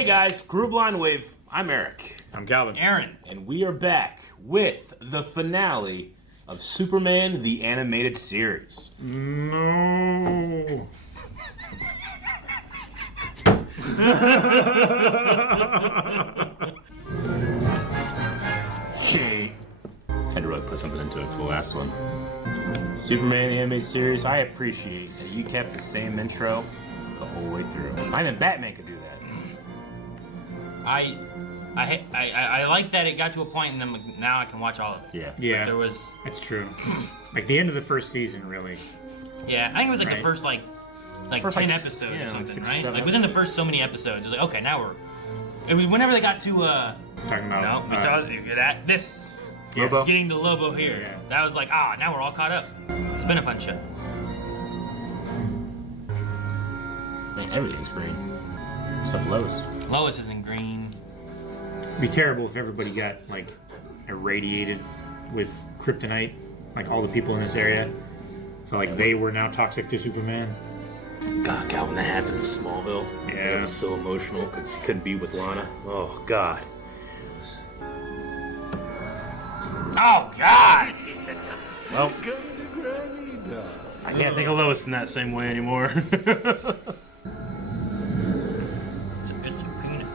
Hey guys, Group Line Wave. I'm Eric. I'm Calvin. Aaron. And we are back with the finale of Superman the Animated Series. No. Had to really put something into it for the last one. Superman the Animated Series, I appreciate that you kept the same intro the whole way through. Not even Batman could do that. I like that it got to a point and then now I can watch all of it. Yeah. There was... That's true. Like the end of the first season, really. Yeah, I think it was like the first like First, 10 like, episodes yeah, or something, 6 or right? 7 Like within the first so many episodes, it was like, okay, now we're... And whenever they got to, Talking about... we saw this. Lobo? Getting to Lobo here. Yeah. That was like, now we're all caught up. It's been a fun show. Man, everything's green. Except Lois. Lois is in green. It'd be terrible if everybody got, like, irradiated with kryptonite. Like, all the people in this area. So, like, they were now toxic to Superman. God, Calvin, that happened in Smallville. Yeah. It was so emotional because he couldn't be with Lana. Oh, God. Oh, God! Well, I can't think of Lois in that same way anymore. It's a penis.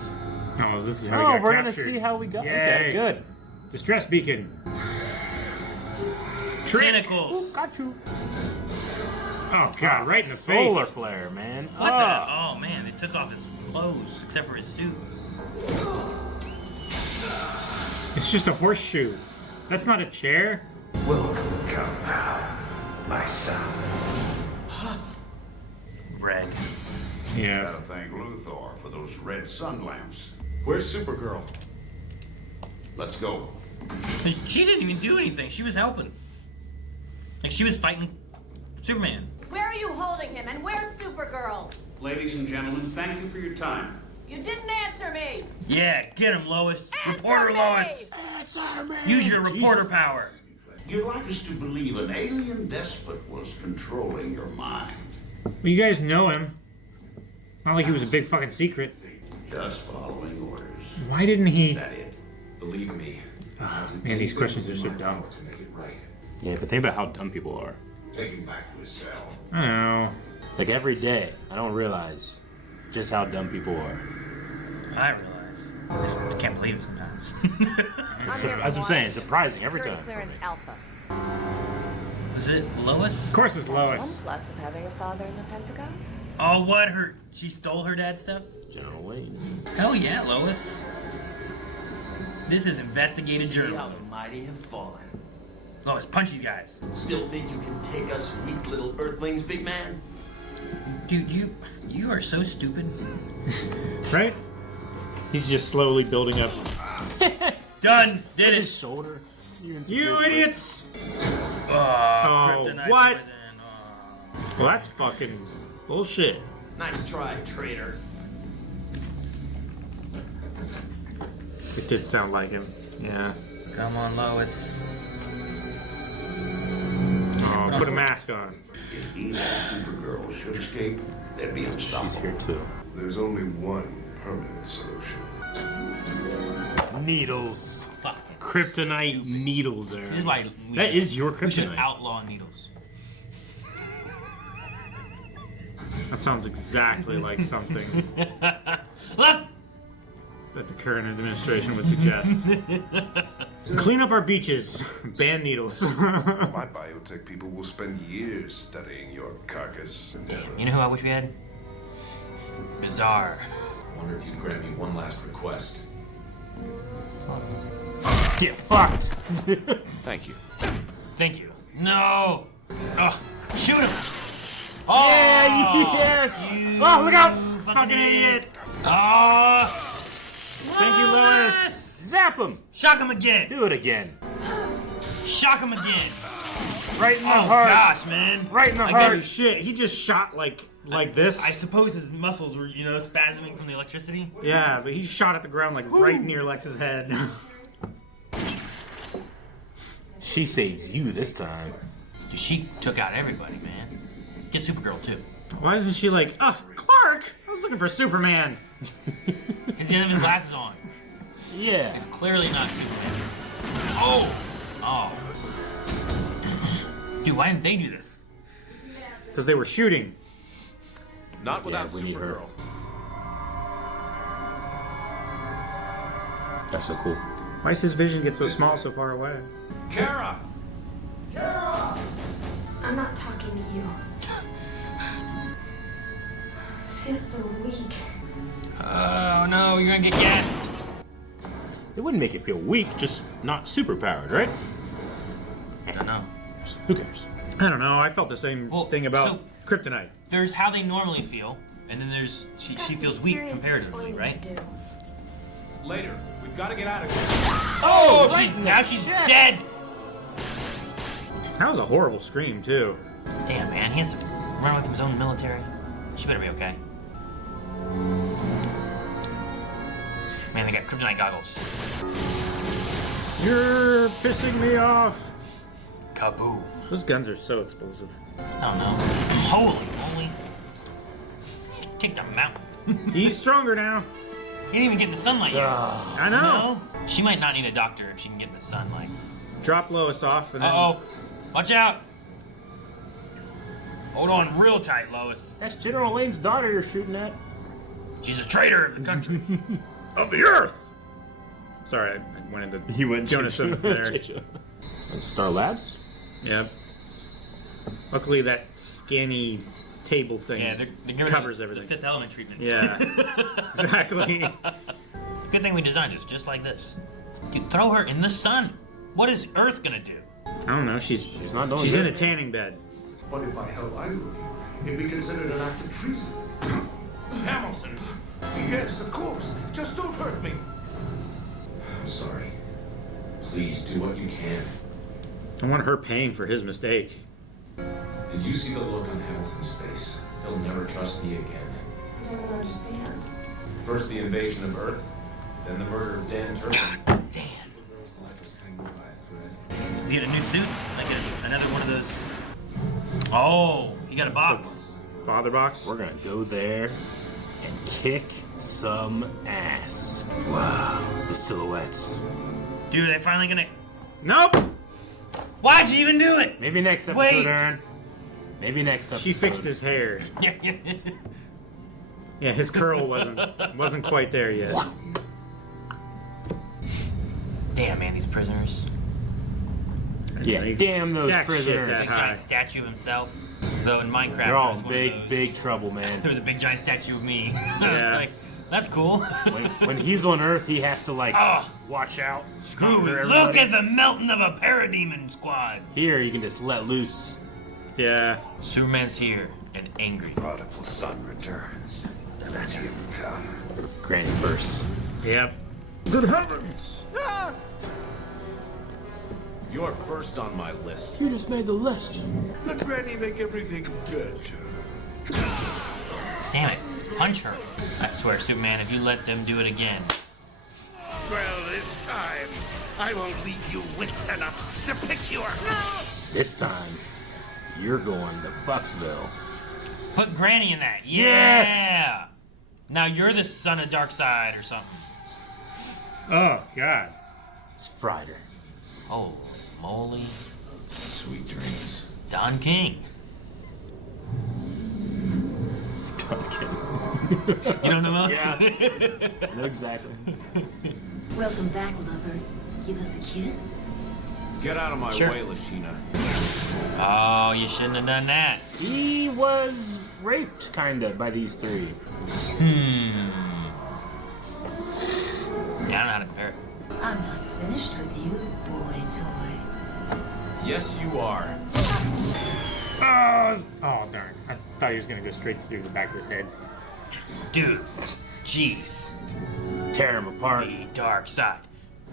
Oh, this is how we got we're captured. gonna see how we got. Yay. Okay, good. Distress beacon. Tentacles! Got you. Oh, God, right in the Solar face. flare, man. What the? Oh, man, they took off his clothes except for his suit. It's just a horseshoe. That's not a chair. Welcome, kal-el, my son. Red. Yeah. Gotta thank Luthor for those red sun lamps. Where's Supergirl? Let's go. She didn't even do anything. She was helping. Like, she was fighting Superman. Where are you holding him, and where's Supergirl? Ladies and gentlemen, thank you for your time. You didn't answer me! Yeah, get him, Lois. Answer Reporter me! Lois. Use your reporter power. You'd like us to believe an alien despot was controlling your mind. Well, you guys know him. Not like he was a big fucking secret. Just following orders. Why didn't he... Is that it? Believe me. Man, these questions are so dumb. To make it right. Yeah, but think about how dumb people are. Take him back to his cell. I don't know. Like every day, I don't realize just how dumb people are. I realize. I just can't believe it sometimes. As I'm saying, it's surprising every time. Clearance Alpha. Was it Lois? Of course it's That's Lois. one plus of having a father in the Pentagon. Oh, what? She stole her dad's stuff? General Wayne. Hell yeah, Lois. This is investigative See how journalism. the mighty have fallen. Lois, punch these guys. Still think you can take us weak little earthlings, big man? Dude, you are so stupid. Right? He's just slowly building up. Done. Did His it. shoulder. You idiots! Oh, kryptonite what? poison. Oh. Well, that's fucking bullshit. Nice try, traitor. It did sound like him. Yeah. Come on, Lois. Oh, put a mask on. If evil Supergirl should escape, they'd be unstoppable. She's here too. There's only one permanent solution. Needles. Fuck. Kryptonite needles, Aaron. This is why That is your we should kryptonite. outlaw needles. That sounds exactly like something Look! that the current administration would suggest. Clean up our beaches. Ban needles. My biotech people will spend years studying your carcass. You know who I wish we had? Bizarre. Wonder if you'd grant me one last request. Get fucked. Thank you. Thank you. No! Oh, shoot him! Oh! Yes. You Oh, look out! fucking idiot! Oh! Thank you, Lois. Zap him. Shock him again! Do it again. Shock him again! Right in the Oh heart. gosh, man! Right in the I heart. Holy shit, he just shot like this. I suppose his muscles were, spasming from the electricity. Yeah, but he shot at the ground like right near Lex's head. She saves you this time. Dude, she took out everybody, man. Get Supergirl too. Why isn't she like, Clark? I was looking for Superman. He doesn't have his glasses on. Yeah. He's clearly not Superman. Oh! Oh. Dude, why didn't they do this? Because they were shooting. Not without we need her. Supergirl. That's so cool. Why does his vision get so small so far away? Kara! I'm not talking to you. I feel so weak. Oh no, you're gonna get gassed. It wouldn't make you feel weak, just not super powered, right? I don't know. Who cares? I don't know. I felt the same thing about kryptonite. There's how they normally feel, and then there's she feels weak comparatively, right? Later. We've got to get out of here. Oh, now she's dead. That was a horrible scream too. Damn, man, he has to run with his own military. She better be okay. Man, they got kryptonite goggles. You're pissing me off. Kaboo. Those guns are so explosive. I don't know. Holy moly. Kicked a mountain. He's stronger now. He didn't even get in the sunlight yet. I know. No? She might not need a doctor if she can get in the sunlight. Drop Lois off and then. Uh-oh. Watch out. Hold on real tight, Lois. That's General Lane's daughter you're shooting at. She's a traitor of the country. Of the Earth. Sorry, I went into Jonas over there. Star Labs? Yep. Luckily, that skinny table thing Yeah, they're giving covers her everything. the Fifth Element treatment. Yeah, exactly. Good thing we designed this just like this. You throw her in the sun. What is Earth gonna do? I don't know. She's not doing in good. a tanning bed. But if I help either of you, it'd be considered an act of treason. Hamilton! Yes, of course. Just don't hurt me. I'm sorry. Please do what you can. I want her paying for his mistake. Did you see the look on Hamilton's face? He'll never trust me again. He doesn't understand. First the invasion of Earth, then the murder of Dan Turpin. Damn. Supergirl's life is hanging by a thread. You get a new suit? Like another one of those. Oh, you got a box. Father box. We're gonna go there and kick some ass. Wow, the silhouettes. Dude, are they finally gonna. Nope. Why'd you even do it? Maybe next episode, Wait. Aaron. Maybe next episode. She fixed his hair. Yeah, his curl wasn't quite there yet. Damn, man, these prisoners. Yeah, He damn those stacked shit prisoners. that Big high. giant statue of himself. Though in Minecraft, They're all there was one of big, those- big trouble, man. There was a big giant statue of me. Yeah. Like, that's cool. when he's on Earth, he has to like Oh. watch out. Ooh, conquer look everybody. at the melting of a parademon squad. Here, you can just let loose. Yeah. Superman's here and angry. Prodigal son returns. Let him come. Granny first. Yep. Good heavens! You're first on my list. You just made the list. Let Granny make everything better. Damn it. Punch her. I swear, Superman, if you let them do it again. Well, this time, I won't leave you wits enough to pick you up. This time, you're going to Fucksville. Put Granny in that. Yes! Yeah! Now you're the son of Darkseid or something. Oh God. It's Friday. Oh, moly. Sweet dreams. Don King. You don't know? Yeah. I know exactly. Welcome back, lover. Give us a kiss? Get out of my Sure. way, Lashina. Oh, you shouldn't have done that. He was raped, kinda, by these three. Yeah, I don't know how to compare it. I'm not finished with you, boy toy. Yes, you are. Oh darn. I thought he was gonna go straight through the back of his head. Dude, jeez. Tear him apart. Be Darkseid.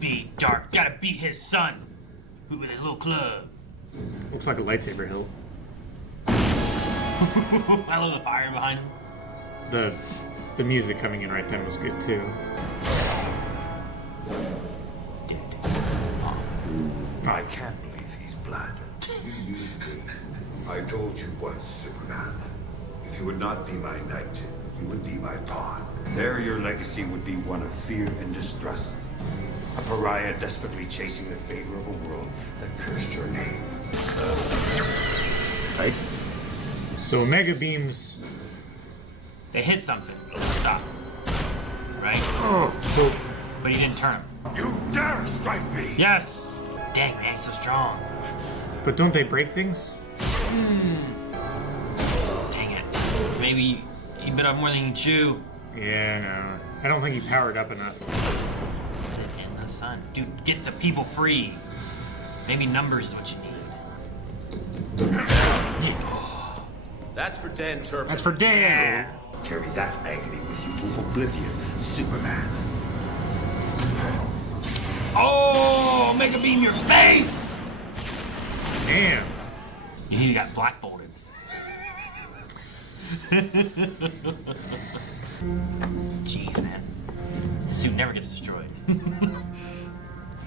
Be dark. Gotta beat his son. Who with his little club. Looks like a lightsaber hilt. I love the fire behind him. The music coming in right then was good too. I can't believe he's blood. You used me. I told you once, Superman. If you would not be my knight, you would be my pawn. There your legacy would be one of fear and distrust. A pariah desperately chasing the favor of a world that cursed your name. Right? So Omega Beams. They hit something. Stop. Right? So But he didn't turn him. You dare strike me! Yes! Dang, man, he's so strong. but don't they break things? Dang it. Maybe he bit off more than he can chew. Yeah, no. I don't think he powered up enough. Sit in the sun. Dude, get the people free. Maybe numbers is what you need. That's for Dan Turpin. That's for Dan. Carry that agony with you to oblivion, Superman. Oh, make a beam your face! Damn. He got blackbolted. Jeez, man. His suit never gets destroyed.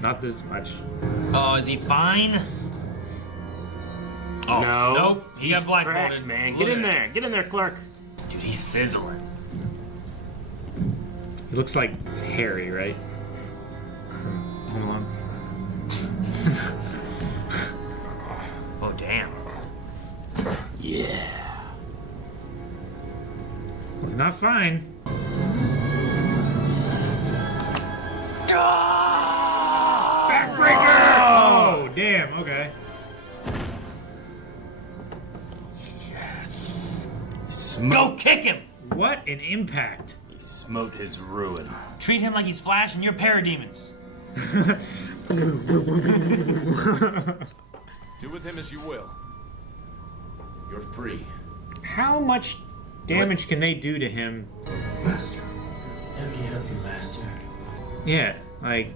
Not this much. Oh, is he fine? Oh, No. Nope. He He's got blackbolted, cracked, man. Look Get in at there. Get in there, Clark. it. Dude, he's sizzling. He looks like Harry, right? Hold on. Oh, damn. Yeah. It's not fine. Backbreaker! Oh, damn. Okay. Go kick him! What an impact. He smote his ruin. Treat him like he's Flash and you're parademons. Do with him as you will. You're free. How much damage can they do to him? Master. Let me help you, Master. Yeah, like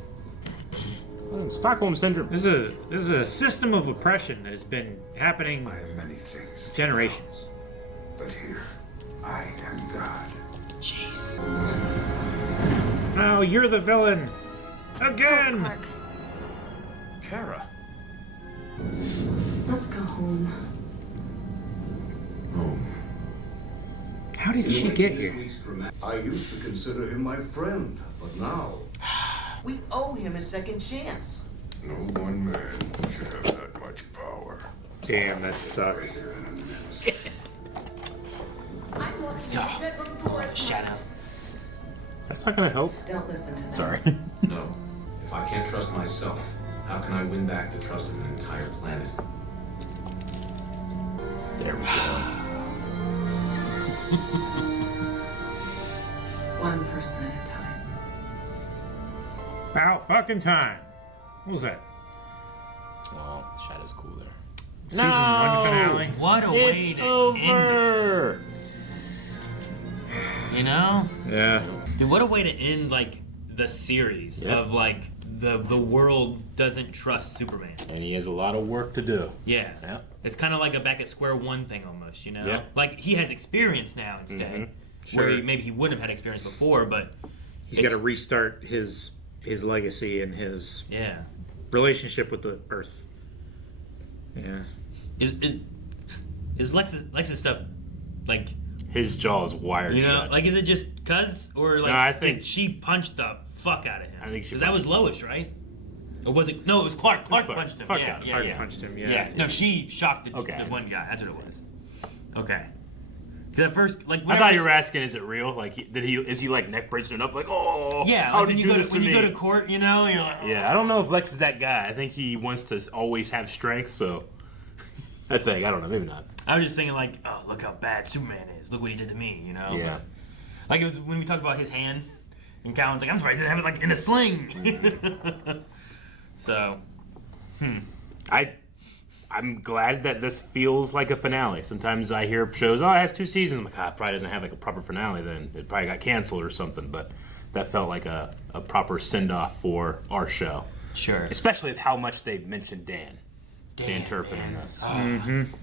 Stockholm Syndrome. this is a system of oppression that has been happening I am many things, generations. but here, I am God. Jeez. Oh, you're the villain again. Clark. Kara. Let's go home. Home. How did she get here? I used to consider him my friend, but now, We owe him a second chance. No one man should have that much power. Damn, that sucks. I'm looking at the bedroom door at Shut night. up. That's not gonna help. Don't listen to them. Sorry. No. If I can't trust myself, how can I win back the trust of an entire planet? There we go. One person at a time. About fucking time. What was that? Well, Shadow's cool there. Season 1 finale. What a way It's to over. end it. You know? Yeah. Dude, what a way to end, like, the series Yep. of, like, the world doesn't trust Superman. And he has a lot of work to do. Yeah. Yep. It's kind of like a back at square one thing almost, you know? Yep. Like, he has experience now instead. Sure. Where maybe he wouldn't have had experience before, but... He's got to restart his legacy and his Yeah. relationship with the Earth. Yeah. Is Lex's stuff, like... His jaw is wired You know, shut. like, is it just cuz, or like, No, I think- did she punch the fuck out of him? I think she 'Cause that was punched Lois, right? Or was it? No, it was Clark. Clark Clark. punched him. Clark yeah, got- yeah, Clark yeah. punched him, yeah. Yeah. No, she shocked the Okay. one guy. That's what it was. Okay. 'Cause at first, like, I whenever- thought you were asking, is it real? Like, is he like neck breaking it up? Like, oh, Yeah, how like did when you you do go this to, when to you me? go to court, you know, you're like, oh. Yeah, I don't know if Lex is that guy. I think he wants to always have strength. So, I don't know, maybe not. I was just thinking, like, oh, look how bad Superman is. Look what he did to me, you know? Yeah. Like, it was when we talked about his hand, and Calvin's like, I'm surprised he didn't have it, like, in a sling. So, I'm glad that this feels like a finale. Sometimes I hear shows, oh, it has 2 seasons. I'm like, it probably doesn't have like a proper finale then. It probably got canceled or something. But that felt like a proper send-off for our show. sure. Especially with how much they mentioned Dan Turpin in this.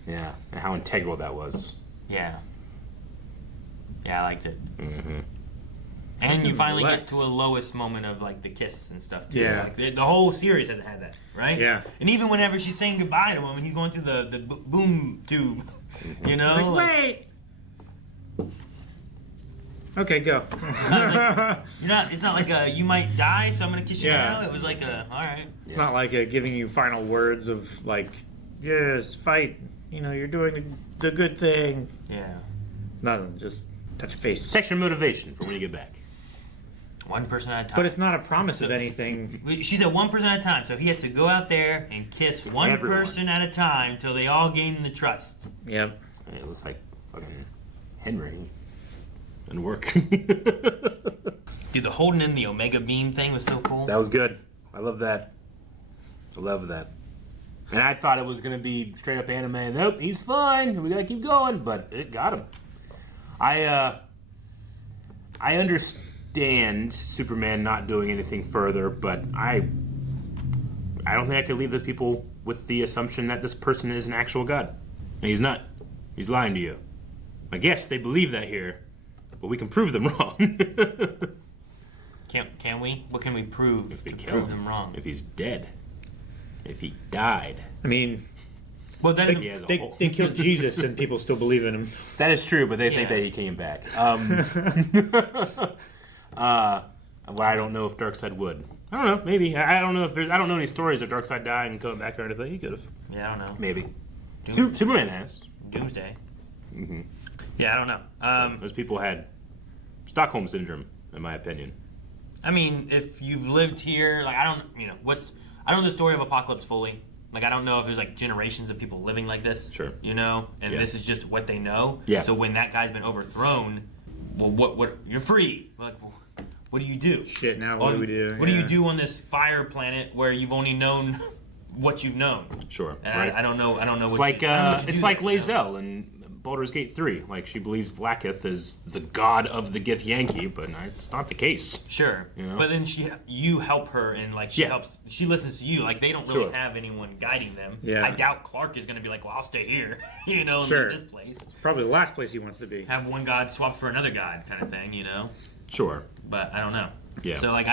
Yeah, and how integral that was. Yeah. Yeah, I liked it. And you finally get Lex. to a Lois moment of, like, the kiss and stuff, too. Yeah. Like, the whole series hasn't had that, right? Yeah. And even whenever she's saying goodbye to him and he's going through the boom tube, you know? Wait! Okay, go. You're not. It's not like a you might die, so I'm gonna kiss you Yeah. now. It was like a all right. It's not like giving you final words of like, yes, fight. You know, you're doing the good thing. Yeah. It's nothing. Just touch your face. Section motivation for when you get back. One person at a time. But it's not a promise of anything. She's at one person at a time, so he has to go out there and kiss one Everyone. person at a time till they all gain the trust. Yep. It was like fucking Henry and work. Dude, the holding in the Omega Beam thing was so cool. That was good. I love that. I love that. And I thought it was going to be straight up anime. Nope, he's fine. We got to keep going. But it got him. I understand Superman not doing anything further, but I don't think I could leave those people with the assumption that this person is an actual god. And he's not. He's lying to you. Like, yes, they believe that here, but we can prove them wrong. Can we? What can we prove If we to kill prove him. them wrong? If he's dead. If he died. I mean, Well, that He has a they, whole- they killed Jesus and people still believe in him. That is true, but they think Yeah. that he came back. Well, I don't know if Darkseid would. I don't know. Maybe. I don't know if there's. I don't know any stories of Darkseid dying and coming back or anything. He could have. yeah, I don't know. Maybe. Doom- Superman has. Doomsday. Mm-hmm. Yeah, I don't know. Those people had Stockholm syndrome, in my opinion. I mean, if you've lived here, like I don't know the story of Apokolips fully. Like I don't know if there's like generations of people living like this. Sure. You know, and Yeah. this is just what they know. Yeah. So when that guy's been overthrown, well, what you're free. Like, well, what do you do? Shit, now what do we do? What do Yeah. you do on this fire planet where you've only known what you've known? Sure. And right? I don't know. I don't know. It's what like you, I don't know what you it's do like there, you know? Lae'zel in Baldur's Gate 3. Like she believes Vlaakith is the god of the Gith Yankee, but it's not the case. Sure, You know? but then you help her and like she Yeah. helps. She listens to you. Like they don't really Sure. have anyone guiding them. Yeah. I doubt Clark is going to be like, well, I'll stay here, you know, and Sure. leave this place. Probably the last place he wants to be. Have one god swapped for another god, kind of thing, you know. Sure. But I don't know. Yeah. So like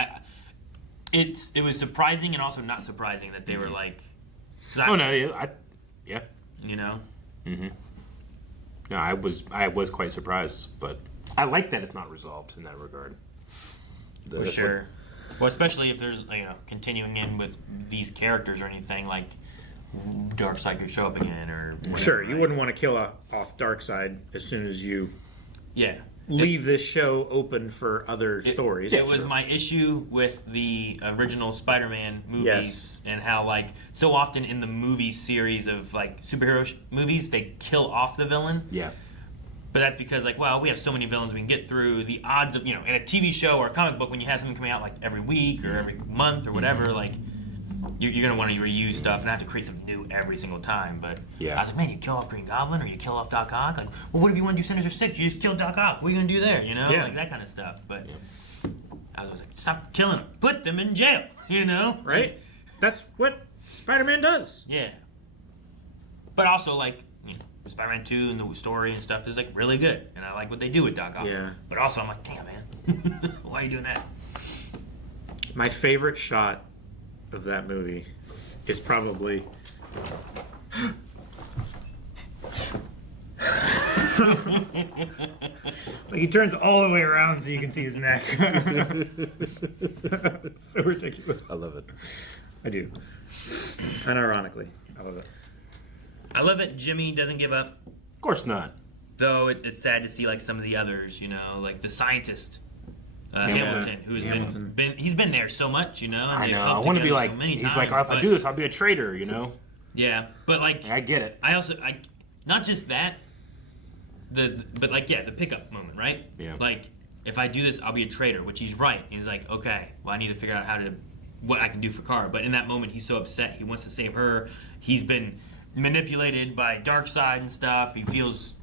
it was surprising and also not surprising that they were like, 'cause Oh no, yeah. you know. No, I was quite surprised, but I like that it's not resolved in that regard. For That's sure. Well, especially if there's continuing in with these characters or anything like Darkseid could show up again or whatever, Sure, you right? wouldn't want to kill off Darkseid as soon as you Yeah. leave this show open for other stories. It was my issue with the original Spider-Man movies Yes. and how, like, so often in the movie series of, like, superhero movies, they kill off the villain. Yeah. But that's because, like, well, we have so many villains we can get through. The odds of, in a TV show or a comic book, when you have something coming out, like, every week or every month or whatever, like, you're going to want to reuse stuff and have to create something new every single time. But Yeah. I was like, man, you kill off Green Goblin or you kill off Doc Ock? Like, well, what if you want to do Sinister Six? You just kill Doc Ock. What are you going to do there, Yeah. Like, that kind of stuff. But I was like, stop killing them. Put them in jail, Right? That's what Spider-Man does. Yeah. But also, like, Spider-Man 2 and the story and stuff is, like, really good. And I like what they do with Doc Ock. Yeah. But also, I'm like, damn, man. Why are you doing that? My favorite shot of that movie is probably like he turns all the way around so you can see his neck. So ridiculous. I love it. I do. Unironically, I love it. I love that Jimmy doesn't give up. Of course not. Though it's sad to see, like, some of the others, like the scientist, Hamilton, who's Hamilton. he's been there so much, and I they've know. I helped want to be together like, so many he's like, times, oh, if I but- do this, I'll be a traitor, Yeah, but, like, I get it. I not just that, but like, yeah, the pickup moment, right? Yeah. Like, if I do this, I'll be a traitor, which he's right. He's like, okay, well, I need to figure out what I can do for Kara. But in that moment, he's so upset. He wants to save her. He's been manipulated by Darkseid and stuff. He feels,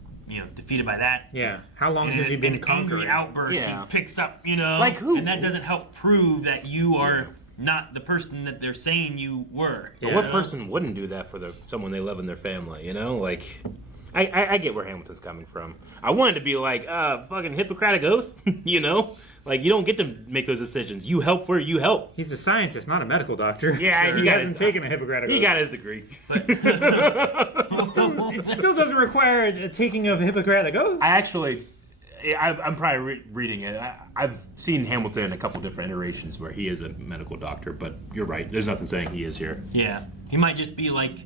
defeated by that. Yeah. How long And has he been an conquering? angry outburst. Yeah. He picks up, Like who? And that doesn't help prove that you are not the person that they're saying you were. But what person wouldn't do that for someone they love in their family, Like, I get where Hamilton's coming from. I wanted to be like, fucking Hippocratic Oath, Like, you don't get to make those decisions. You help where you help. He's a scientist, not a medical doctor. Yeah, he hasn't taken a Hippocratic He Oath. got his degree. It still doesn't require a taking of a Hippocratic Oath. I actually, I'm probably reading it. I've seen Hamilton in a couple different iterations where he is a medical doctor, but you're right. There's nothing saying he is here. Yeah, he might just be like,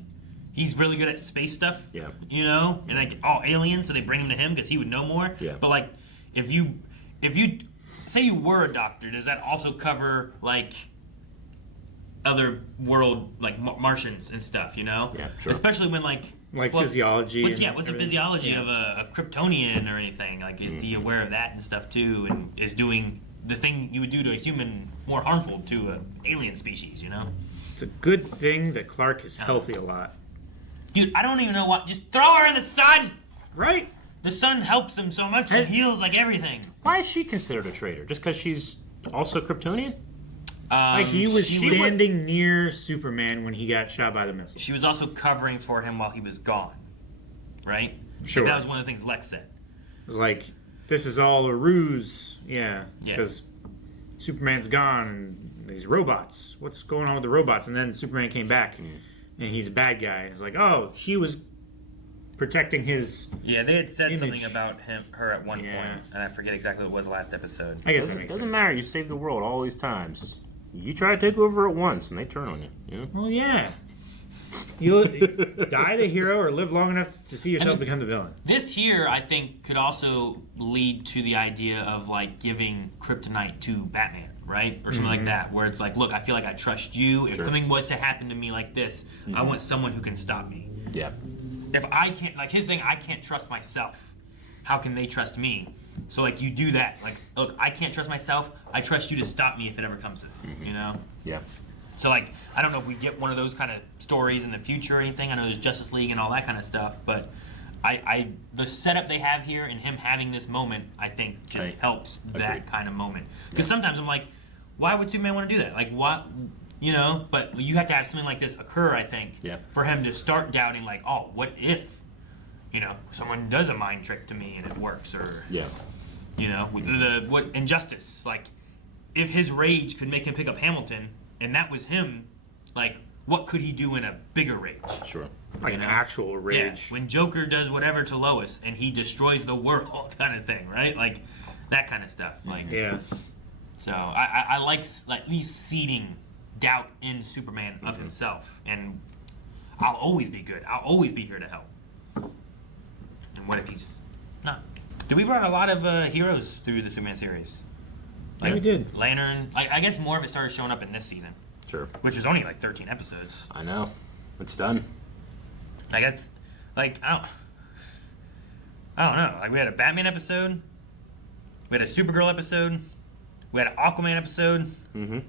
he's really good at space stuff. Yeah. You know, and like all aliens, so they bring him to him because he would know more. Yeah. But like, if you say you were a doctor, does that also cover like other world, like Martians and stuff? You know. Yeah, sure. Especially when like physiology. What's the physiology of a Kryptonian or anything? Like, is he aware of that and stuff too, and is doing the thing you would do to a human more harmful to an alien species? You know. It's a good thing that Clark is healthy a lot. Dude, I don't even know what. Just throw her in the sun. Right. The sun helps them so much. It heals like everything. Why is she considered a traitor? Just because she's also Kryptonian? She was standing near Superman when he got shot by the missile. She was also covering for him while he was gone, right? Sure. That was one of the things Lex said. It was like, this is all a ruse. Yeah. Yeah. Because Superman's gone and these robots. What's going on with the robots? And then Superman came back and he's a bad guy. It's like, oh, she was protecting his Yeah, they had said image. something about her at one point, and I forget exactly what it was last episode. I guess that makes sense. Doesn't matter. You saved the world all these times. You try to take over at once, and they turn on you. You know? Well, yeah. You'll die the hero or live long enough to see yourself become the villain. This here, I think, could also lead to the idea of like giving kryptonite to Batman, right? Or something like that, where it's like, look, I feel like I trust you. If something was to happen to me like this, I want someone who can stop me. Yeah. If I can't, like his thing, I can't trust myself. How can they trust me? So like you do that. Like, look, I can't trust myself. I trust you to stop me if it ever comes to it. You know? Yeah. So like, I don't know if we get one of those kind of stories in the future or anything. I know there's Justice League and all that kind of stuff, but the setup they have here and him having this moment, I think just helps that kind of moment. Because sometimes I'm like, why would Superman want to do that? Like, what? You know, but you have to have something like this occur, I think, for him to start doubting, like, oh, what if, you know, someone does a mind trick to me and it works, or, you know, what Injustice, like, if his rage could make him pick up Hamilton, and that was him, like, what could he do in a bigger rage? Sure. Like an actual rage. Yeah, when Joker does whatever to Lois and he destroys the world, kind of thing, right? Like, that kind of stuff. Like, yeah. So I like at least seeding doubt in Superman of himself, and I'll always be good. I'll always be here to help. And what if he's not? We brought a lot of heroes through the Superman series. Like, Yeah, we did. Lantern. Like, I guess more of it started showing up in this season. Sure. Which was only like 13 episodes. I know. It's done. Like, that's like I don't know. Like, we had a Batman episode, we had a Supergirl episode, we had an Aquaman episode. Mm-hmm.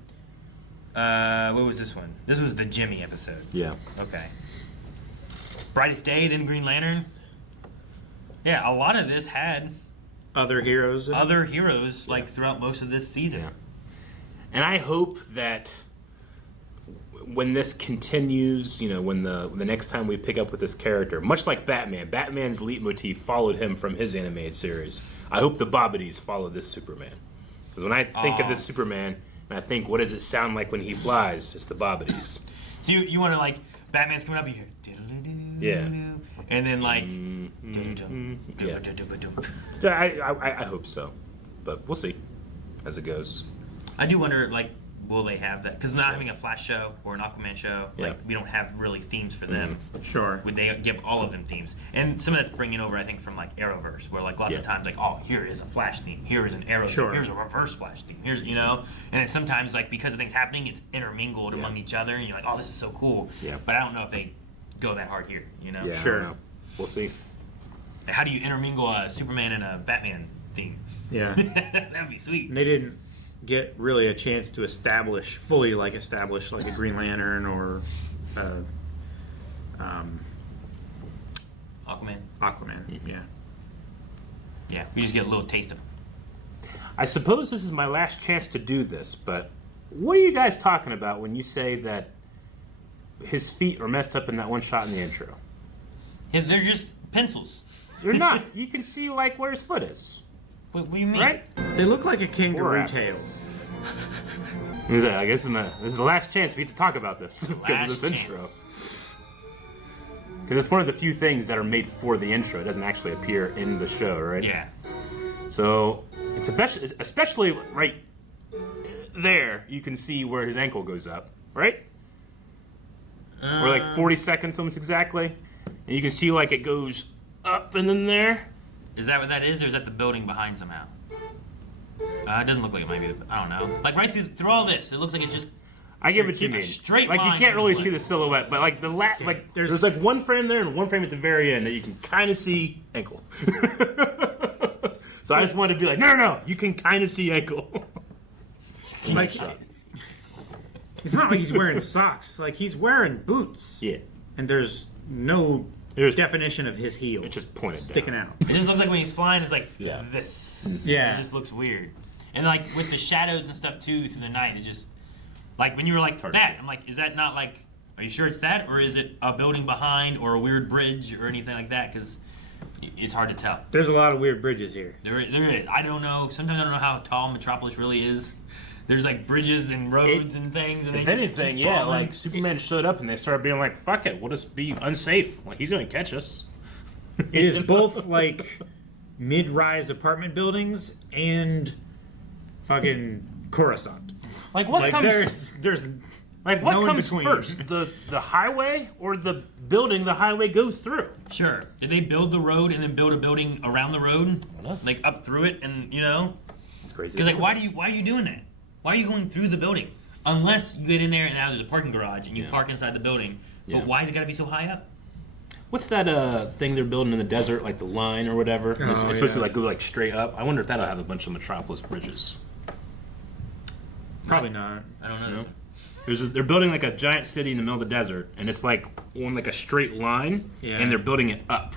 What was this one? This was the Jimmy episode. Yeah. Okay. Brightest Day, then Green Lantern. Yeah, a lot of this had other heroes. Like throughout most of this season. Yeah. And I hope that when this continues, you know, when the next time we pick up with this character, much like Batman's leitmotif followed him from his animated series. I hope the Bobbities follow this Superman. Because when I think of this Superman, and I think, what does it sound like when he flies? It's the Bobbities. So you want to, like, Batman's coming up, you hear, yeah, and then like, I hope so, but we'll see as it goes. I do wonder, like, will they have that? Because not having a Flash show or an Aquaman show, Yeah. like, we don't have really themes for them. Sure. Would they give all of them themes? And some of that's bringing over, I think, from like Arrowverse, where like lots of times, like, oh, here is a Flash theme, here is an Arrow theme, here's a Reverse Flash theme, here's, you know, and then sometimes, like, because of things happening, it's intermingled among each other, and you're like, oh, this is so cool. Yeah. But I don't know if they go that hard here, you know? Yeah, Sure. I don't know. We'll see. How do you intermingle a Superman and a Batman theme? Yeah. That'd be sweet. And they didn't get really a chance to fully establish like a Green Lantern or Aquaman. Yeah. Yeah, we just get a little taste of it. I suppose this is my last chance to do this, but what are you guys talking about when you say that his feet are messed up in that one shot in the intro? Yeah, they're just pencils. They're not. You can see, like, where his foot is. What do you mean? Right? They look like a kangaroo Or tail. I guess this is the last chance we get to talk about this because of this intro. Because it's one of the few things that are made for the intro. It doesn't actually appear in the show, right? Yeah. So it's especially right there. You can see where his ankle goes up, right? Or like 40 seconds, almost exactly. And you can see like it goes up and then there. Is that what that is, or is that the building behind somehow? It doesn't look like it might be. I don't know. Like right through all this, it looks like it's just. I get what you mean. Straight like you line can't really from see the silhouette, but like there's like one frame there and one frame at the very end that you can kind of see ankle. So I just wanted to be like, no, you can kind of see ankle. Like, it's not like he's wearing socks. Like he's wearing boots. Yeah. And there's no definition of his heel. It's just pointed sticking down. out. It just looks like when he's flying, it's like this. Yeah. It just looks weird. And like with the shadows and stuff too through the night, it just like when you were like that, I'm like, is that not like? Are you sure it's that, or is it a building behind, or a weird bridge, or anything like that? Because it's hard to tell. There's a lot of weird bridges here. There is. I don't know. Sometimes I don't know how tall Metropolis really is. There's like bridges and roads and things. And If anything, like Superman showed up and they started being like, "Fuck it, we'll just be unsafe. Like he's gonna catch us." It is both like mid-rise apartment buildings and fucking Coruscant. Like what comes? There's like what no comes in-between. first, the highway or the building the highway goes through? Sure. Did they build the road and then build a building around the road, like up through it, and It's crazy. Because like, why are you doing that? Why are you going through the building? Unless you get in there and now there's a parking garage and you park inside the building. Yeah. But why is it got to be so high up? What's that thing they're building in the desert, like the line or whatever? It's supposed to like go like straight up. I wonder if that'll have a bunch of Metropolis bridges. Probably not. I don't know. They're building like a giant city in the middle of the desert, and it's like on like a straight line, and they're building it up.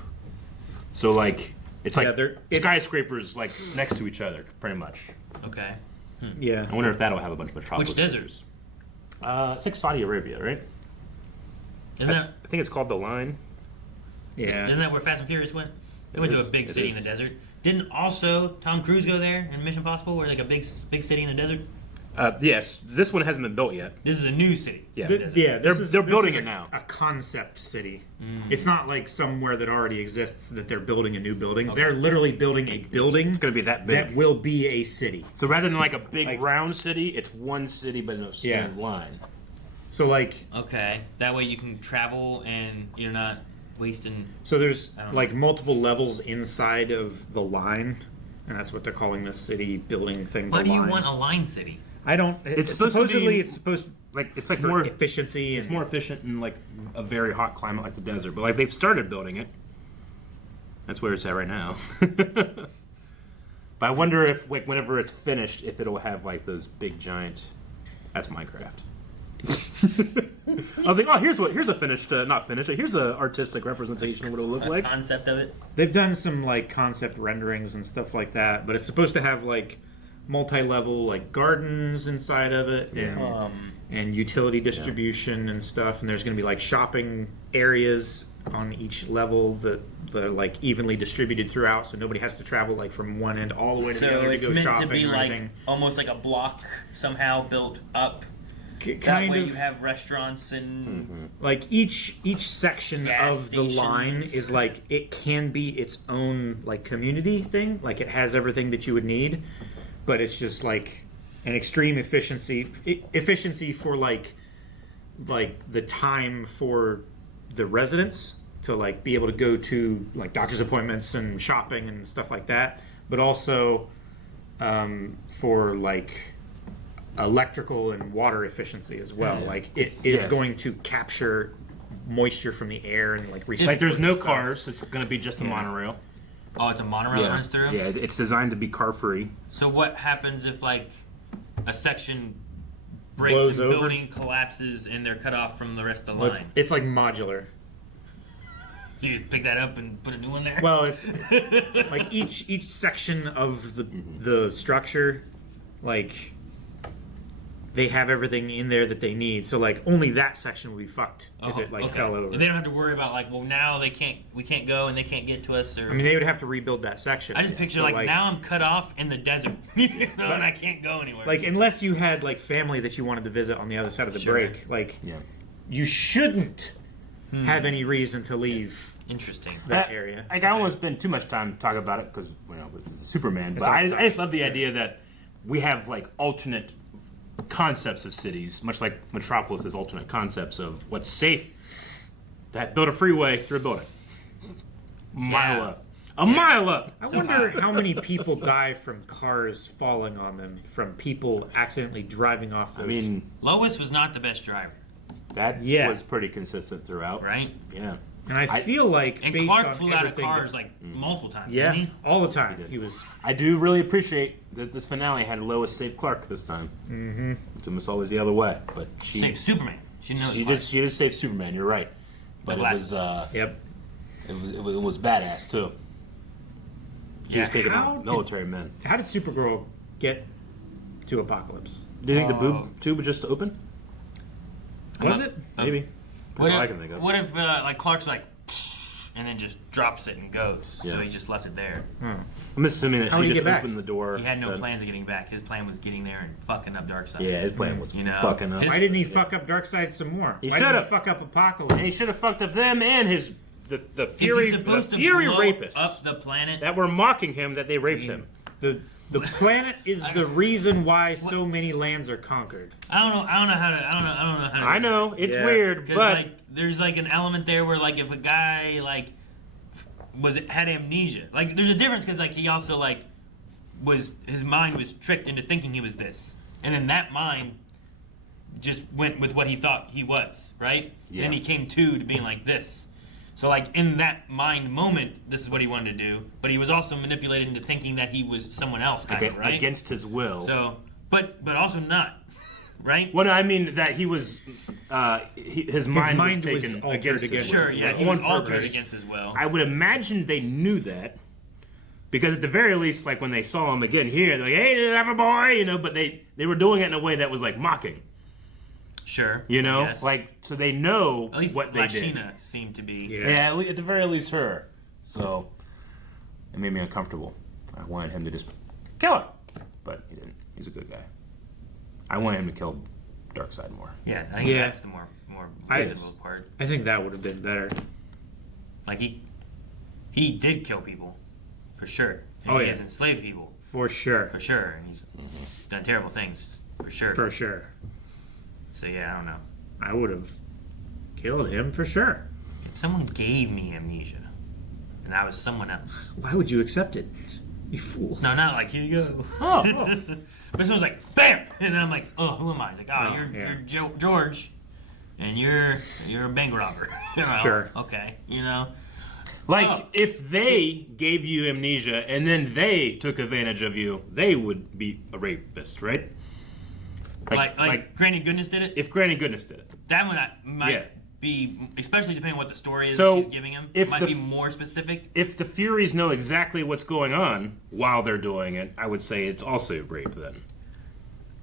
So like it's like skyscrapers like next to each other, pretty much. Okay. Yeah. I wonder if that'll have a bunch of Metropolis. Which deserts? It's like Saudi Arabia, right? I think it's called the Line. Yeah. Isn't that where Fast and Furious went? They went to a big city in the desert. Didn't also Tom Cruise go there in Mission Impossible, where like a big city in the desert? Yes, this one hasn't been built yet. This is a new city. Yeah, they're building it now. A concept city. It's not like somewhere that already exists that they're building a new building. Okay. They're literally building a building. It's going to be that big. That will be a city. So rather than like a big round city, it's one city but in a standard line. So like okay, that way you can travel and you're not wasting. So there's like multiple levels inside of the line, and that's what they're calling this city building thing. Why do you want a line city? I don't. It's supposedly it's supposed to, like it's like for more efficiency. It's more efficient in like a very hot climate like the desert. But like they've started building it. That's where it's at right now. But I wonder if like whenever it's finished, if it'll have like those big giant. That's Minecraft. I was like, oh, here's a finished, not finished. Here's an artistic representation of what it'll look like. Concept of it. They've done some like concept renderings and stuff like that, but it's supposed to have like multi-level like gardens inside of it and utility distribution and stuff. And there's going to be like shopping areas on each level that are like evenly distributed throughout, so nobody has to travel like from one end all the way to the other to go shopping. So it's meant to be like almost like a block somehow built up. That way you have restaurants and like each section of the line is like it can be its own like community thing. Like it has everything that you would need, but it's just like an extreme efficiency for like the time for the residents to like be able to go to like doctor's appointments and shopping and stuff like that, but also for like electrical and water efficiency as well. Like it is going to capture moisture from the air and like recycle. Like there's no cars. It's going to be just a monorail. Oh, it's a monorail that runs through? Yeah, it's designed to be car free. So what happens if like a section breaks Blows and over? building collapses and they're cut off from the rest of the line? It's like modular. So you pick that up and put a new one there? Well, it's like each section of the structure, like they have everything in there that they need. So like only that section will be fucked if it like fell over. And they don't have to worry about like, well, now we can't go and they can't get to us. Or I mean, they would have to rebuild that section. I just picture So, like now I'm cut off in the desert, and I can't go anywhere. Like unless you had like family that you wanted to visit on the other side of the break, like you shouldn't have any reason to leave. Interesting. That area. Like I don't want to spend too much time talking about it because it's Superman. But It's I just love the idea that we have like alternate concepts of cities, much like Metropolis has alternate concepts of what's safe. That build a freeway through a building. Mile up. A mile up. I wonder how many people die from cars falling on them from people accidentally driving off those. I mean, Lois was not the best driver, that was pretty consistent throughout. right? Yeah. and I feel like And based Clark on flew out of everything cars that- like multiple times. yeah, Didn't he? all the time. He was I do really appreciate that this finale had Lois save Clark this time. Mm-hmm. It's almost always the other way, but she Save Superman. She knows. she did save Superman. You're right, but The it was yep. it was badass too. She was taking How out did- military men. How did Supergirl get to Apokolips? Do you think the boob tube was just open? Was it? Maybe. That's What all if, I can think of. what if like Clark's like, and then just drops it and goes? Yeah. So he just left it there. I'm assuming that How did she he just get back? opened the door. He had no then- plans of getting back. His plan was getting there and fucking up Darkseid. Yeah, his plan was You know, fucking up. his- Why didn't he fuck up Darkseid some more? He Why didn't should've. he fuck up And Apokolips? he should have fucked up them and the Is Fury he supposed the to Fury blow rapists up the planet? that were mocking him that they raped him. The planet is the reason why so many lands are conquered. I don't know how to. I don't know how to. I know it's Yeah. weird, 'Cause, but like, there's like an element there where like if a guy like had amnesia, like there's a difference because like he also like his mind was tricked into thinking he was this, and then that mind just went with what he thought he was, right? Yeah. And then he came to being like this. So like in that mind moment, this is what he wanted to do, but he was also manipulated into thinking that he was someone else, kind of, right? against his will. So, but also not, right? Well, no, I mean that he was his mind was was taken altered against his against will. Sure, yeah, he On was altered purpose. against his will. I would imagine they knew that because at the very least, like when they saw him again here, they're like, "Hey, have a boy," you know. But they were doing it in a way that was like mocking, Sure, you know, yes. like so they know At least what they did. Lashina seemed to be. Yeah, at the very least her. So it made me uncomfortable. I wanted him to just kill her, but he didn't. He's a good guy. I wanted him to kill Darkseid more. Yeah, I think Yeah. that's the more I- visible part. I think that would have been better. Like he did kill people, for sure. And Oh, he yeah. has enslaved people, For sure. for sure. And he's done terrible things, for sure. For sure. So yeah, I don't know. I would have killed him for sure. If someone gave me amnesia, and I was someone else. Why would you accept it? You fool. No, not like here you go. Oh. But someone's like, bam, and then I'm like, oh, who am I? It's like, oh, Oh, yeah. you're George, and you're a bank robber. You know, Sure. Okay, you know. Like, if they gave you amnesia and then they took advantage of you, they would be a rapist, right? Like Granny Goodness did it. If Granny Goodness did it. That one might Yeah. be, especially depending on what the story is So, that she's giving him. if It might the be f- more specific. If the Furies know exactly what's going on while they're doing it, I would say it's also rape then.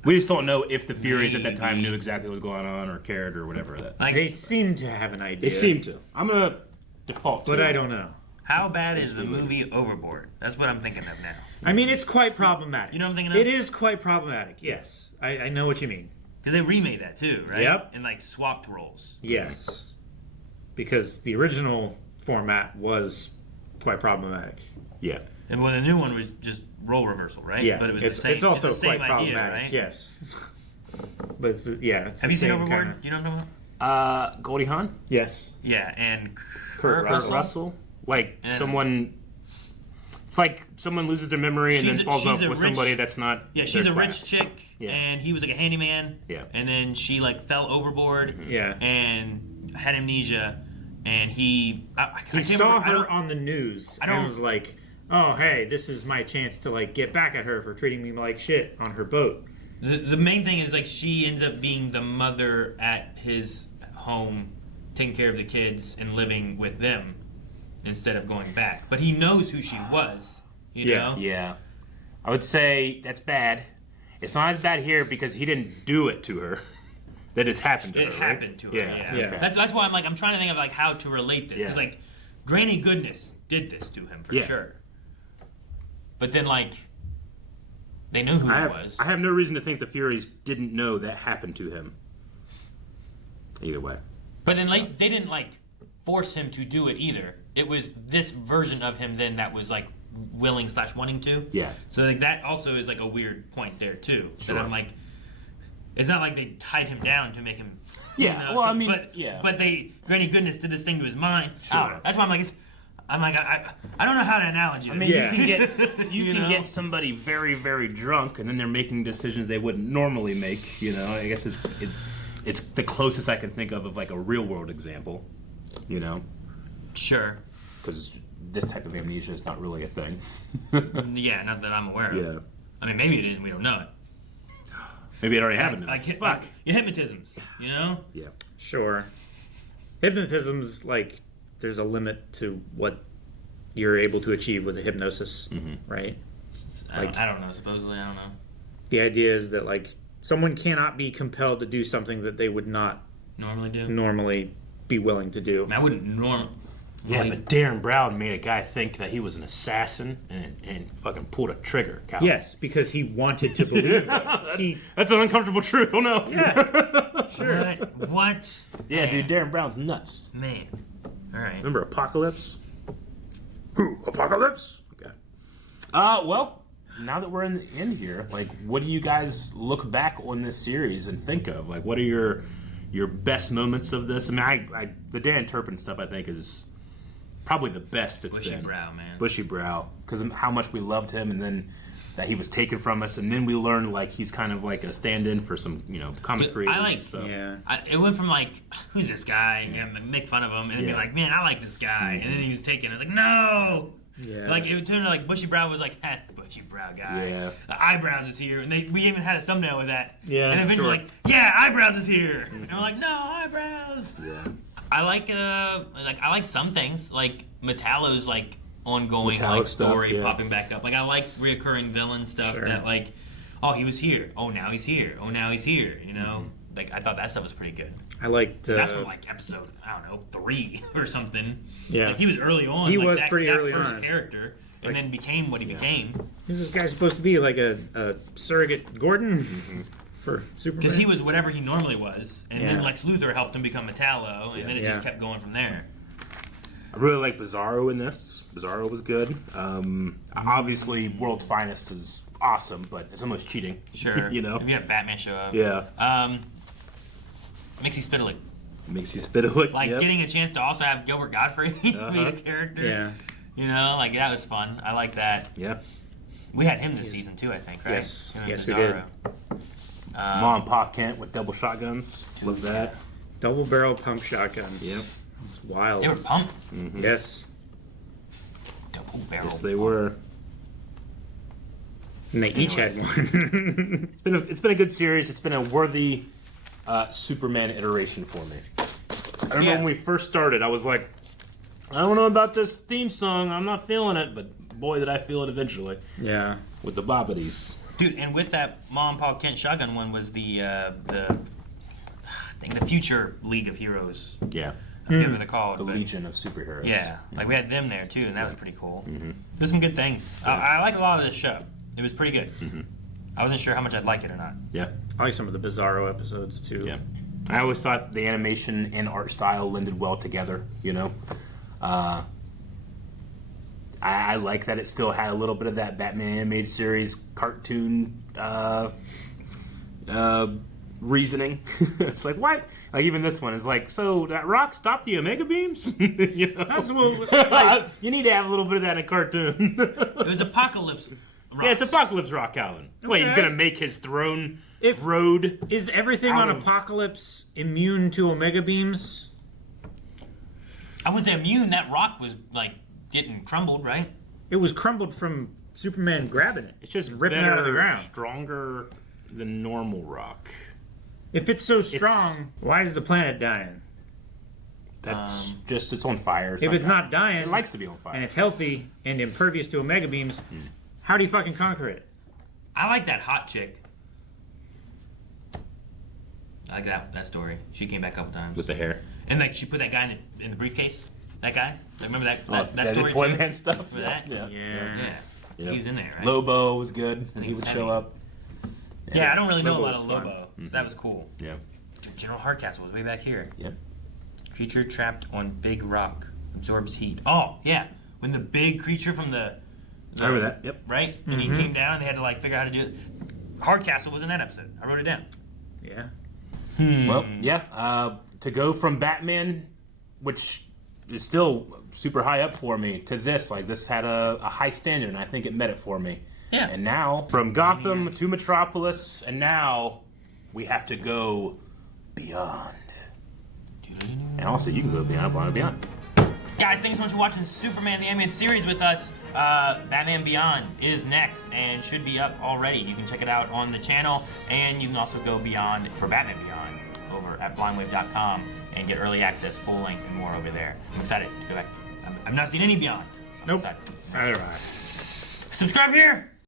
We just don't know if the Furies at that time knew exactly what was going on or cared or whatever. That Like, They seem to have an idea. They seem to. I'm going to default to But it. I don't know. how bad is the movie Overboard? That's what I'm thinking of now. I mean, it's quite problematic. You know what I'm thinking of? It is quite problematic, yes. I know what you mean. Because they remade that too, right? Yep. And like swapped roles. Yes. Because the original format was quite problematic. Yeah. And well, the new one was just role reversal, right? Yeah, But it was it's, the same. it's also it's the same quite idea, problematic. right? Yes. But it's yeah. It's Have the you seen same Overboard? kinda- Do you know what I'm talking about? Goldie Hawn? Yes. Yeah, and Kurt Russell? Like Yeah. someone. It's like someone loses their memory and then falls off with somebody that's not. Yeah, she's their a class. rich chick, Yeah. and he was like a handyman. Yeah. And then she like fell overboard. Yeah. And had amnesia, and he. I He can't saw remember- I her don't- on the news I don't- and was like, "Oh, hey, this is my chance to like get back at her for treating me like shit on her boat." The main thing is like she ends up being the mother at his home, taking care of the kids and living with them instead of going back. But he knows who she was, you Yeah. know? Yeah. I would say that's bad. It's not as bad here because he didn't do it to her. That it's happened to It her. right? happened to her, yeah. Yeah. Okay. That's why I'm trying to think of like how to relate this. Because Yeah. like Granny Goodness did this to him for Yeah. sure. But then like they knew who I he have, was. I have no reason to think the Furies didn't know that happened to him. Either way. But then they didn't like force him to do it either. It was this version of him then that was like willing / wanting to. Yeah. So like that also is like a weird point there too. Sure. That I'm like, it's not like they tied him down to make him. Yeah. Well, I mean, yeah. But they, Granny Goodness did this thing to his mind. Sure. That's why I'm like, I don't know how to analogy. I mean, you can get you can get somebody very, very drunk, and then they're making decisions they wouldn't normally make. You know, I guess it's the closest I can think of like a real world example. You know. Sure. Because this type of amnesia is not really a thing. Yeah, not that I'm aware of. Yeah. I mean, maybe it is, and we don't know it. Maybe it already happened. Like Fuck. hypnotisms, you know? Yeah. Sure. Hypnotism's like there's a limit to what you're able to achieve with a hypnosis, right? I don't know. Supposedly, I don't know. The idea is that like someone cannot be compelled to do something that they would not normally be willing to do. I mean, I wouldn't Yeah, but Darren Brown made a guy think that he was an assassin and fucking pulled a trigger. Kal. Yes, because he wanted to believe it. That's an uncomfortable truth. Oh no. Yeah. Sure. What? Yeah, Man. dude, Darren Brown's nuts. Man. All right. Remember Apokolips? Who? Apokolips? Okay. Well, now that we're in the end here, like, what do you guys look back on this series and think of? Like, what are your best moments of this? I mean, the Dan Turpin stuff I think is probably the best it's Bushy been. brow, man. Bushy brow, because of how much we loved him, and then that he was taken from us, and then we learned like he's kind of like a stand-in for some comic creators and stuff. Yeah. It went from like, who's this guy? Yeah, make fun of him, and then be like, man, I like this guy, and then he was taken. I was like, no. Yeah. Like it turned out like Bushy Brow was like, Bushy Brow guy. Yeah. The eyebrows is here, and we even had a thumbnail with that. Yeah, And eventually sure. like, yeah, eyebrows is here, and I'm like, no, eyebrows. Yeah. I like some things like Metallo's like ongoing Metallic like stuff, story yeah. popping back up. Like I like reoccurring villain stuff Sure. that like, oh he was here, oh now he's here, oh now he's here. You know, like I thought that stuff was pretty good. I liked. That's from like episode 3 or something. Yeah. like he was early on. He like, was that, pretty that early first on. character, and then became what he became. Who's this guy supposed to be? Like a surrogate Gordon for Superman? Because he was whatever he normally was, and then Yeah. Lex Luthor helped him become Metallo, and then it just Yeah. kept going from there. I really like Bizarro in this. Bizarro was good. Obviously, World's Finest is awesome, but it's almost cheating. Sure. You know? If you have Batman show up. Yeah. Mixie Spitalik. Makes you spit a lick. Like yep. getting a chance to also have Gilbert Godfrey be Uh-huh. a character. Yeah. You know, like that was fun. I like that. Yeah. We had him this season too, I think, right? Yes. Him and Yes, we Bizarro. Mom and Pa Kent with double shotguns. Love that. Double barrel pump shotguns. Yep. It's wild. They were pumped. Yes. Double barrel. Yes, they were. And they each had one. It's been a good series. It's been a worthy Superman iteration for me. I remember when we first started, I was like, I don't know about this theme song. I'm not feeling it, but boy, did I feel it eventually. Yeah. With the Bobbities. Dude, and with that Mom and Paul Kent shotgun one was the I think the Future League of Heroes. Yeah. I forget what they're called. The but Legion of Superheroes. Yeah, like we had them there too, and that was pretty cool. There's some good things. I like a lot of this show. It was pretty good. I wasn't sure how much I'd like it or not. Yeah. I like some of the Bizarro episodes too. Yeah. I always thought the animation and art style blended well together, you know? I like that it still had a little bit of that Batman animated series cartoon reasoning. It's like, what? Like, even this one is like, so that rock stopped the Omega beams? You know? That's what, You need to have a little bit of that in a cartoon. It was Apokolips. Yeah, it's Apokolips Rock, Calvin. Wait, he's Okay. going to make his throne If- road? Is everything Out on of- Apokolips immune to Omega beams? I wouldn't say immune. That rock was like getting crumbled, right? It was crumbled from Superman grabbing it. It's just ripping it better, out of the ground. stronger than normal rock. If it's so strong, why is the planet dying? That's just, it's on fire. If it's not dying, it likes to be on fire. and it's healthy and impervious to Omega beams, how do you fucking conquer it? I like that hot chick. I like that story. She came back a couple times. With the hair. And like she put that guy in the briefcase. That guy. Remember that Yeah, story the Toy too? Man stuff. For that? Yeah. Yeah. He was in there, right? Lobo was good when he would heavy. show up. Yeah, I don't really know Lobo a lot of was fun. Lobo. So that was cool. Yeah. Dude, General Hardcastle was way back here. Yep. Creature trapped on big rock absorbs heat. Oh, yeah. When the big creature from the I remember that. Yep. Right? And he came down and they had to like figure out how to do it. Hardcastle was in that episode. I wrote it down. Yeah. Well, yeah. To go from Batman, which is still super high up for me, to this, like this had a high standard, and I think it met it for me. Yeah. And now, from Gotham to Metropolis, and now we have to go beyond. And also, you can go beyond, beyond. Guys, thanks so much for watching Superman the Animated Series with us. Batman Beyond is next and should be up already. You can check it out on the channel, and you can also go beyond for Batman Beyond over at blindwave.com and get early access, full length, and more over there. I'm excited to go back. I've not seen any Beyond. Nope. Excited. All right. Subscribe here.